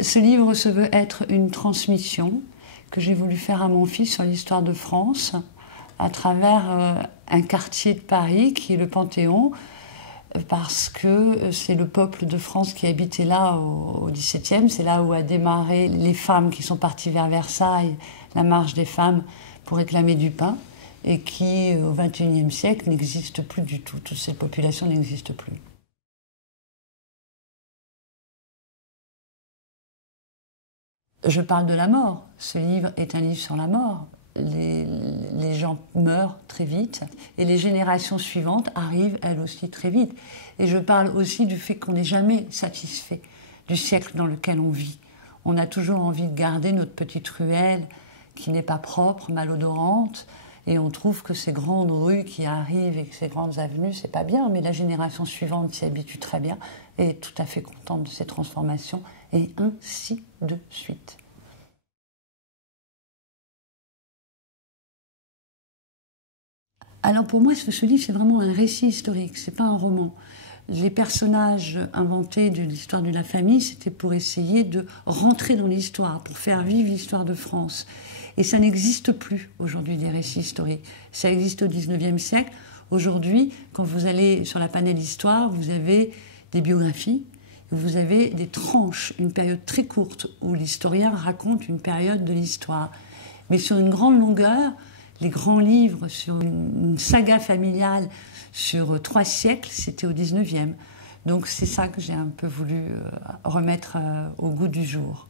Ce livre se veut être une transmission que j'ai voulu faire à mon fils sur l'histoire de France à travers un quartier de Paris qui est le Panthéon, parce que c'est le peuple de France qui habitait là au XVIIe. C'est là où a démarré les femmes qui sont parties vers Versailles, la marche des femmes pour réclamer du pain, et qui, au XXIe siècle, n'existe plus du tout. Toutes ces populations n'existent plus. Je parle de la mort. Ce livre est un livre sur la mort. Les gens meurent très vite et les générations suivantes arrivent elles aussi très vite. Et je parle aussi du fait qu'on n'est jamais satisfait du siècle dans lequel on vit. On a toujours envie de garder notre petite ruelle qui n'est pas propre, malodorante, et on trouve que ces grandes rues qui arrivent et que ces grandes avenues, c'est pas bien, mais la génération suivante s'y habitue très bien et est tout à fait contente de ces transformations, et ainsi de suite. Alors pour moi, ce livre, c'est vraiment un récit historique, c'est pas un roman. Les personnages inventés de l'histoire de la famille, c'était pour essayer de rentrer dans l'histoire, pour faire vivre l'histoire de France. Et ça n'existe plus aujourd'hui, des récits historiques. Ça existe au XIXe siècle. Aujourd'hui, quand vous allez sur la panel Histoire, vous avez des biographies, vous avez des tranches, une période très courte où l'historien raconte une période de l'histoire. Mais sur une grande longueur, les grands livres sur une saga familiale sur 3 siècles, c'était au XIXe. Donc c'est ça que j'ai un peu voulu remettre au goût du jour.